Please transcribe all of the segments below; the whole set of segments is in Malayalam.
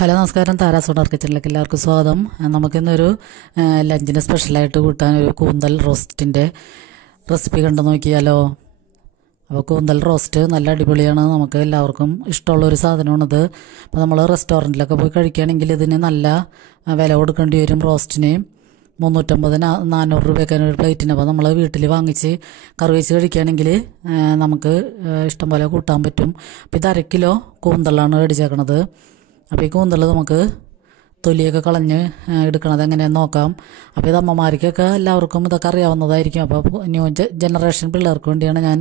ഹലോ നമസ്കാരം. താരാസ് ഓണർ കിച്ചണിലേക്ക് എല്ലാവർക്കും സ്വാഗതം. നമുക്കിന്നൊരു ലഞ്ചിന് സ്പെഷ്യലായിട്ട് കൂട്ടാൻ ഒരു കൂന്തൽ റോസ്റ്റിൻ്റെ റെസിപ്പി കണ്ടു നോക്കിയാലോ. അപ്പോൾ കൂന്തൽ റോസ്റ്റ് നല്ല അടിപൊളിയാണ്, നമുക്ക് എല്ലാവർക്കും ഇഷ്ടമുള്ളൊരു സാധനമാണിത്. അപ്പോൾ നമ്മൾ റെസ്റ്റോറൻറ്റിലൊക്കെ പോയി കഴിക്കുകയാണെങ്കിൽ ഇതിന് നല്ല വില കൊടുക്കേണ്ടി വരും. റോസ്റ്റിന് 350-400 രൂപയൊക്കെയാണ് ഒരു പ്ലേറ്റിന്. അപ്പോൾ നമ്മൾ വീട്ടിൽ വാങ്ങിച്ച് കറി വെച്ച് കഴിക്കുകയാണെങ്കിൽ നമുക്ക് ഇഷ്ടം പോലെ കൂട്ടാൻ പറ്റും. അപ്പോൾ ഇത് 1/2 കിലോ കൂന്തലാണ് മേടിച്ചേക്കണത്. അപ്പോൾ ഈ കൂന്തൽ നമുക്ക് തൊലിയൊക്കെ കളഞ്ഞ് എടുക്കണത് എങ്ങനെയാണെന്ന് നോക്കാം. അപ്പോൾ ഇത് അമ്മമാർക്കൊക്കെ എല്ലാവർക്കും ഇതൊക്കെ അറിയാവുന്നതായിരിക്കും. അപ്പോൾ ന്യൂ ജനറേഷൻ പിള്ളേർക്ക് വേണ്ടിയാണ് ഞാൻ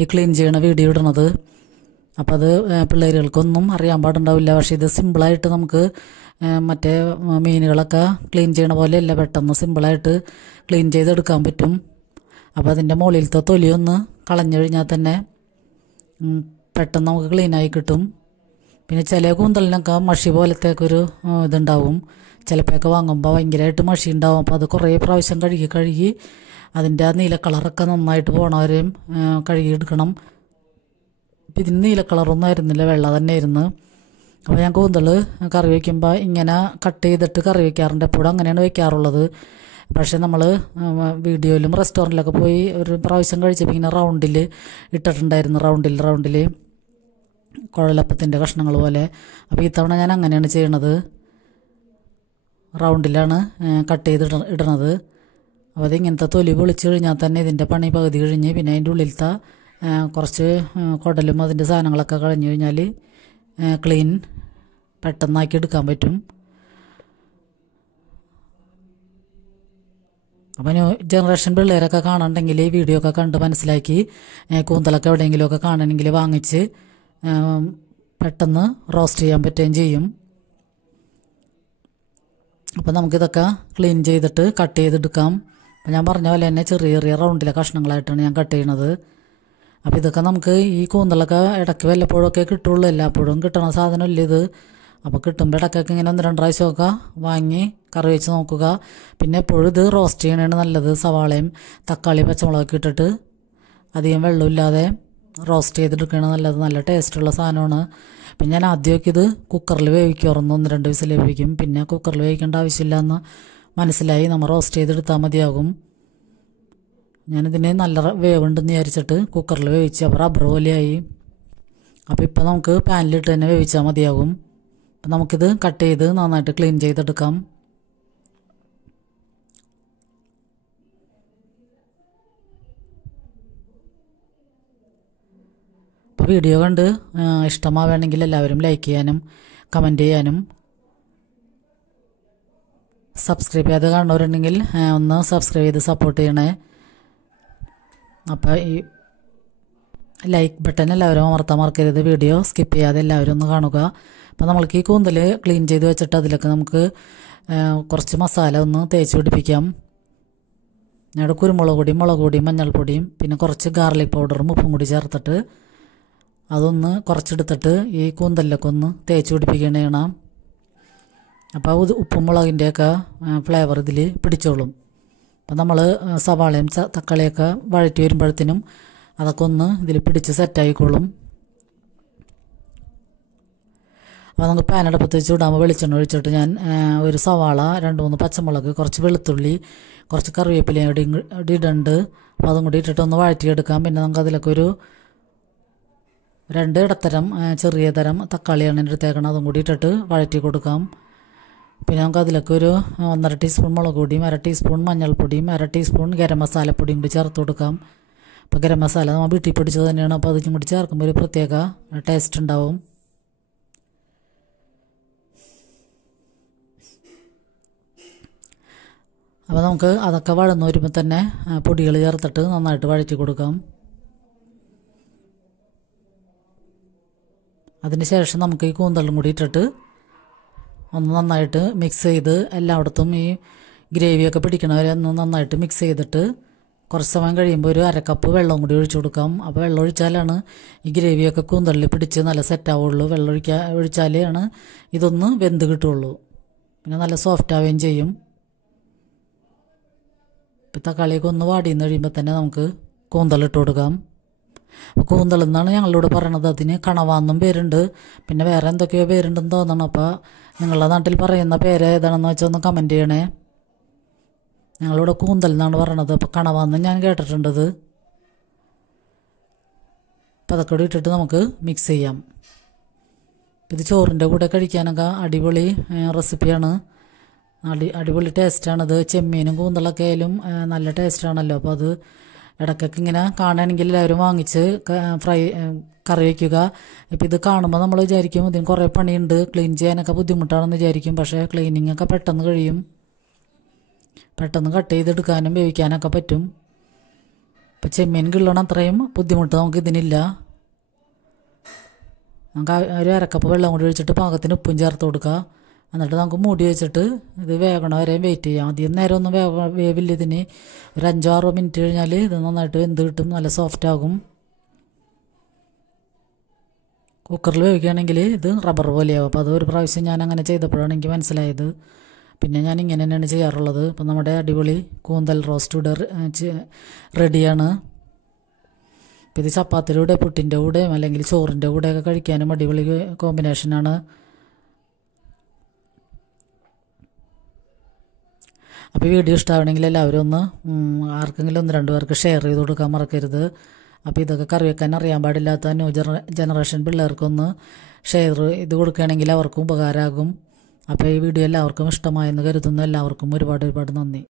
ഈ ക്ലീൻ ചെയ്യണ വീഡിയോ ഇടുന്നത്. അപ്പോൾ അത് പിള്ളേരുകൾക്കൊന്നും അറിയാൻ പാടുണ്ടാവില്ല. പക്ഷേ ഇത് സിമ്പിളായിട്ട് നമുക്ക് മറ്റേ മീനുകളൊക്കെ ക്ലീൻ ചെയ്യണ പോലെയല്ല, പെട്ടെന്ന് സിമ്പിളായിട്ട് ക്ലീൻ ചെയ്തെടുക്കാൻ പറ്റും. അപ്പോൾ അതിൻ്റെ മുകളിലത്തെ തൊലിയൊന്ന് കളഞ്ഞു കഴിഞ്ഞാൽ തന്നെ പെട്ടെന്ന് നമുക്ക് ക്ലീനായി കിട്ടും. പിന്നെ ചില കൂന്തലിനൊക്കെ മഷി പോലത്തേക്കൊരു ഇതുണ്ടാവും. ചിലപ്പോഴൊക്കെ വാങ്ങുമ്പോൾ ഭയങ്കരമായിട്ട് മഷി ഉണ്ടാവും. അപ്പോൾ അത് കുറേ പ്രാവശ്യം കഴുകി അതിൻ്റെ ആ നീല കളറൊക്കെ നന്നായിട്ട് പോണവരെയും കഴുകിയെടുക്കണം. അപ്പം ഇതിന് നീല കളറൊന്നും ആയിരുന്നില്ല, വെള്ള തന്നെ ആയിരുന്നു. അപ്പോൾ ഞാൻ കൂന്തൽ കറി വയ്ക്കുമ്പോൾ ഇങ്ങനെ കട്ട് ചെയ്തിട്ട് കറി വയ്ക്കാറുണ്ട്. എപ്പോഴും അങ്ങനെയാണ് വയ്ക്കാറുള്ളത്. പക്ഷേ നമ്മൾ വീഡിയോയിലും റെസ്റ്റോറൻറ്റിലൊക്കെ പോയി ഒരു പ്രാവശ്യം കഴിച്ചപ്പോൾ ഇങ്ങനെ റൗണ്ടിൽ ഇട്ടിട്ടുണ്ടായിരുന്നു. റൗണ്ടിൽ കുഴലപ്പത്തിൻ്റെ കഷ്ണങ്ങൾ പോലെ. അപ്പോൾ ഇത്തവണ ഞാൻ അങ്ങനെയാണ് ചെയ്യണത്, റൗണ്ടിലാണ് കട്ട് ചെയ്ത് ഇടണത്. അപ്പോൾ അതിങ്ങനത്തെ തൊലി പൊളിച്ച് കഴിഞ്ഞാൽ തന്നെ ഇതിൻ്റെ പണി പകുതി കഴിഞ്ഞ്. പിന്നെ അതിൻ്റെ ഉള്ളിലത്തെ കുറച്ച് കുടലും അതിൻ്റെ സാധനങ്ങളൊക്കെ കളഞ്ഞു കഴിഞ്ഞാൽ ക്ലീൻ പെട്ടെന്നാക്കി എടുക്കാൻ പറ്റും. അപ്പോൾ ന്യൂ ജനറേഷൻ പിള്ളേരൊക്കെ കാണുന്നുണ്ടെങ്കിൽ ഈ വീഡിയോ ഒക്കെ കണ്ട് മനസ്സിലാക്കി കൂന്തലൊക്കെ എവിടെയെങ്കിലുമൊക്കെ കാണണമെങ്കിൽ വാങ്ങിച്ച് പെട്ടെന്ന് റോസ്റ്റ് ചെയ്യാൻ പറ്റുകയും ചെയ്യും. അപ്പോൾ നമുക്കിതൊക്കെ ക്ലീൻ ചെയ്തിട്ട് കട്ട് ചെയ്തെടുക്കാം. അപ്പോൾ ഞാൻ പറഞ്ഞ പോലെ തന്നെ ചെറിയ റൗണ്ടിലെ കഷ്ണങ്ങളായിട്ടാണ് ഞാൻ കട്ട് ചെയ്യണത്. അപ്പോൾ ഇതൊക്കെ നമുക്ക് ഈ കൂന്തലൊക്കെ ഇടയ്ക്ക് വല്ലപ്പോഴൊക്കെ കിട്ടുള്ളൂ, എല്ലാപ്പോഴും കിട്ടണ സാധനമല്ല ഇത്. അപ്പോൾ കിട്ടുമ്പോൾ ഇടയ്ക്കൊക്കെ ഇങ്ങനെ 1-2 പ്രാവശ്യമൊക്കെ വാങ്ങി കറി വെച്ച് നോക്കുക. പിന്നെ എപ്പോഴും ഇത് റോസ്റ്റ് ചെയ്യണതാണ് നല്ലത്. സവാളയും തക്കാളി പച്ചമുളകൊക്കെ ഇട്ടിട്ട് അധികം വെള്ളമില്ലാതെ റോസ്റ്റ് ചെയ്തെടുക്കുകയാണ് നല്ലത്. നല്ല ടേസ്റ്റുള്ള സാധനമാണ്. പിന്നെ ഞാൻ ആദ്യമൊക്കെ ഇത് കുക്കറിൽ വേവിക്കാറുണ്ട്, 1-2 വിസിൽ വേവിക്കും. പിന്നെ കുക്കറിൽ വേവിക്കേണ്ട ആവശ്യമില്ല എന്ന് മനസ്സിലായി, നമ്മൾ റോസ്റ്റ് ചെയ്തെടുത്താൽ മതിയാകും. ഞാനിതിന് നല്ല വേവുണ്ടെന്ന് വിചാരിച്ചിട്ട് കുക്കറിൽ വേവിച്ച് അപ്പോൾ റബ്ബർ പോലെയായി. അപ്പോൾ ഇപ്പോൾ നമുക്ക് പാനിലിട്ട് തന്നെ വേവിച്ചാൽ മതിയാകും. അപ്പം നമുക്കിത് കട്ട് ചെയ്ത് നന്നായിട്ട് ക്ലീൻ ചെയ്തെടുക്കാം. അപ്പോൾ വീഡിയോ കണ്ട് ഇഷ്ടമാവുകയാണെങ്കിൽ എല്ലാവരും ലൈക്ക് ചെയ്യാനും കമൻറ്റ് ചെയ്യാനും, സബ്സ്ക്രൈബ് ചെയ്യാതെ കാണുന്നവരുണ്ടെങ്കിൽ ഒന്ന് സബ്സ്ക്രൈബ് ചെയ്ത് സപ്പോർട്ട് ചെയ്യണേ. അപ്പോൾ ഈ ലൈക്ക് ബട്ടൺ എല്ലാവരും അമർത്താൻ മറക്കരുത്. വീഡിയോ സ്കിപ്പ് ചെയ്യാതെ എല്ലാവരും ഒന്ന് കാണുക. അപ്പോൾ നമ്മൾക്ക് ഈ കൂന്തൽ ക്ലീൻ ചെയ്ത് വെച്ചിട്ട് അതിലൊക്കെ നമുക്ക് കുറച്ച് മസാല ഒന്ന് തേച്ച് പിടിപ്പിക്കാം. ഞങ്ങളുടെ കുരുമുളക് പൊടിയും മുളക് പൊടിയും മഞ്ഞൾപ്പൊടിയും പിന്നെ കുറച്ച് ഗാർലിക് പൗഡറും ഉപ്പും കൂടി ചേർത്തിട്ട് അതൊന്ന് കുറച്ചെടുത്തിട്ട് ഈ കൂന്തലിലൊക്കെ ഒന്ന് തേച്ച് പിടിപ്പിക്കണേണ്. അപ്പോൾ ഉപ്പും മുളകിൻ്റെയൊക്കെ ഫ്ലേവർ ഇതിൽ പിടിച്ചോളും. അപ്പം നമ്മൾ സവാളയും തക്കാളിയൊക്കെ വഴറ്റി വരുമ്പോഴത്തേനും അതൊക്കെ ഒന്ന് ഇതിൽ പിടിച്ച് സെറ്റായിക്കോളും. അപ്പോൾ നമുക്ക് പാനടുപ്പത്ത് വെച്ച് ചൂടാകുമ്പോൾ വെളിച്ചെണ്ണ ഒഴിച്ചിട്ട് ഞാൻ ഒരു സവാള, 2-3 പച്ചമുളക്, കുറച്ച് വെളുത്തുള്ളി, കുറച്ച് കറിവേപ്പിലയും ഇടുന്നുണ്ട്. അപ്പോൾ അതും കൂടി ഇട്ടിട്ടൊന്ന് വഴറ്റിയെടുക്കാം. പിന്നെ നമുക്ക് അതിലൊക്കെ ഒരു 2 ഇടത്തരം ചെറിയ തരം തക്കാളിയാണ് എടുത്തേക്കണം, അതും കൂടി ഇട്ടിട്ട് വഴറ്റി കൊടുക്കാം. പിന്നെ നമുക്ക് അതിലൊക്കെ ഒരു 1.5 ടീസ്പൂൺ മുളക് പൊടിയും 1/2 ടീസ്പൂൺ മഞ്ഞൾപ്പൊടിയും 1/2 ടീസ്പൂൺ ഗരം മസാലപ്പൊടിയും കൂടി ചേർത്ത് കൊടുക്കാം. അപ്പോൾ ഗരം മസാല നമ്മൾ വീട്ടിൽ പിടിച്ചത് തന്നെയാണ്. അപ്പോൾ അതും കൂടി ചേർക്കുമ്പോൾ ഒരു പ്രത്യേക ടേസ്റ്റ് ഉണ്ടാവും. അപ്പോൾ നമുക്ക് അതൊക്കെ വഴന്ന് വരുമ്പോൾ തന്നെ പൊടികൾ ചേർത്തിട്ട് നന്നായിട്ട് വഴറ്റി കൊടുക്കാം. അതിന് ശേഷം നമുക്ക് ഈ കൂന്തലും കൂടി ഇട്ടിട്ട് ഒന്ന് നന്നായിട്ട് മിക്സ് ചെയ്ത് എല്ലായിടത്തും ഈ ഗ്രേവിയൊക്കെ പിടിക്കണവരെ ഒന്ന് നന്നായിട്ട് മിക്സ് ചെയ്തിട്ട് കുറച്ച് സമയം കഴിയുമ്പോൾ ഒരു 1/2 കപ്പ് വെള്ളം കൂടി ഒഴിച്ചു കൊടുക്കാം. അപ്പോൾ വെള്ളം ഒഴിച്ചാലാണ് ഈ ഗ്രേവിയൊക്കെ കൂന്തലിൽ പിടിച്ച് നല്ല സെറ്റാവുള്ളൂ. വെള്ളം ഒഴിച്ചാലാണ് ഇതൊന്ന് വെന്ത് കിട്ടുള്ളൂ. പിന്നെ നല്ല സോഫ്റ്റ് ആവുകയും ചെയ്യും. ഇപ്പം തക്കാളിയൊക്കെ ഒന്ന് വാടിയെന്ന് കഴിയുമ്പോൾ തന്നെ നമുക്ക് കൂന്തലിട്ട് കൊടുക്കാം. അപ്പോൾ കൂന്തലെന്നാണ് ഞങ്ങളിവിടെ പറയണത്. അതിന് കണവാന്നും പേരുണ്ട്, പിന്നെ വേറെ എന്തൊക്കെയോ പേരുണ്ടെന്ന് തോന്നണം. അപ്പോൾ നിങ്ങളുടെ നാട്ടിൽ പറയുന്ന പേര് ഏതാണെന്ന് വെച്ചാൽ ഒന്ന് കമൻറ്റ് ചെയ്യണേ. ഞങ്ങളിവിടെ കൂന്തൽ എന്നാണ് പറയണത്. അപ്പോൾ കണവാന്ന് ഞാൻ കേട്ടിട്ടുണ്ടത്. അപ്പോൾ അതൊക്കെ കൂടി ഇട്ടിട്ട് നമുക്ക് മിക്സ് ചെയ്യാം. ഇത് ചോറിൻ്റെ കൂടെ കഴിക്കാനൊക്കെ അടിപൊളി റെസിപ്പിയാണ്. അടിപൊളി ടേസ്റ്റാണിത്. ചെമ്മീനും കൂന്തളൊക്കെ ആയാലും നല്ല ടേസ്റ്റാണല്ലോ. അപ്പോൾ അത് ഇടയ്ക്കൊക്കെ ഇങ്ങനെ കാണുകയാണെങ്കിൽ എല്ലാവരും വാങ്ങിച്ച് കറി വയ്ക്കുക. ഇപ്പോൾ ഇത് കാണുമ്പോൾ നമ്മൾ വിചാരിക്കും ഇതിന് കുറേ പണിയുണ്ട്, ക്ലീൻ ചെയ്യാനൊക്കെ ബുദ്ധിമുട്ടാണെന്ന് വിചാരിക്കും. പക്ഷേ ക്ലീനിങ് ഒക്കെ പെട്ടെന്ന് കഴിയും. പെട്ടെന്ന് കട്ട് ചെയ്തെടുക്കാനും വേവിക്കാനൊക്കെ പറ്റും. ഇപ്പോൾ ചെമ്മീൻ കിള്ളണം അത്രയും ബുദ്ധിമുട്ട് നമുക്ക് ഇതിനില്ല. നമുക്ക് ഒരു അരക്കപ്പ് വെള്ളം കൂടി ഒഴിച്ചിട്ട് പാകത്തിന് ഉപ്പും ചേർത്ത് കൊടുക്കുക. എന്നിട്ട് നമുക്ക് മൂടി വെച്ചിട്ട് ഇത് വേകണ വരെയും വെയിറ്റ് ചെയ്യാം. അധികം നേരം ഒന്നും വേവില്ല ഇതിന്. ഒരു 5-6 മിനിറ്റ് കഴിഞ്ഞാൽ ഇത് നന്നായിട്ട് വെന്ത് കിട്ടും, നല്ല സോഫ്റ്റ് ആകും. കുക്കറിൽ വേവിക്കുകയാണെങ്കിൽ ഇത് റബ്ബർ പോലെയാവും. അപ്പോൾ അതൊരു പ്രാവശ്യം ഞാൻ അങ്ങനെ ചെയ്തപ്പോഴാണ് എനിക്ക് മനസ്സിലായത്. പിന്നെ ഞാൻ ഇങ്ങനെ തന്നെയാണ് ചെയ്യാറുള്ളത്. അപ്പം നമ്മുടെ അടിപൊളി കൂന്തൽ റോസ്റ്റ് ഇവിടെ റെഡിയാണ്. അപ്പോൾ ഇത് ചപ്പാത്തിയുടെ കൂടെ, പുട്ടിൻ്റെ കൂടെയും അല്ലെങ്കിൽ ചോറിൻ്റെ കൂടെയൊക്കെ കഴിക്കാനും അടിപൊളി കോമ്പിനേഷനാണ്. അപ്പോൾ വീഡിയോ ഇഷ്ടമാവണമെങ്കിൽ എല്ലാവരും ഒന്ന് ആർക്കെങ്കിലും 1-2 പേർക്ക് ഷെയർ ചെയ്ത് കൊടുക്കാൻ മറക്കരുത്. അപ്പോൾ ഇതൊക്കെ കറി വെക്കാൻ അറിയാൻ പാടില്ലാത്ത ന്യൂ ജനറേഷൻ പിള്ളേർക്കൊന്ന് ഷെയർ ഇത് കൊടുക്കുകയാണെങ്കിൽ അവർക്കും ഉപകാരമാകും. അപ്പോൾ ഈ വീഡിയോ എല്ലാവർക്കും ഇഷ്ടമായെന്ന് കരുതുന്നു. എല്ലാവർക്കും ഒരുപാട് നന്ദി.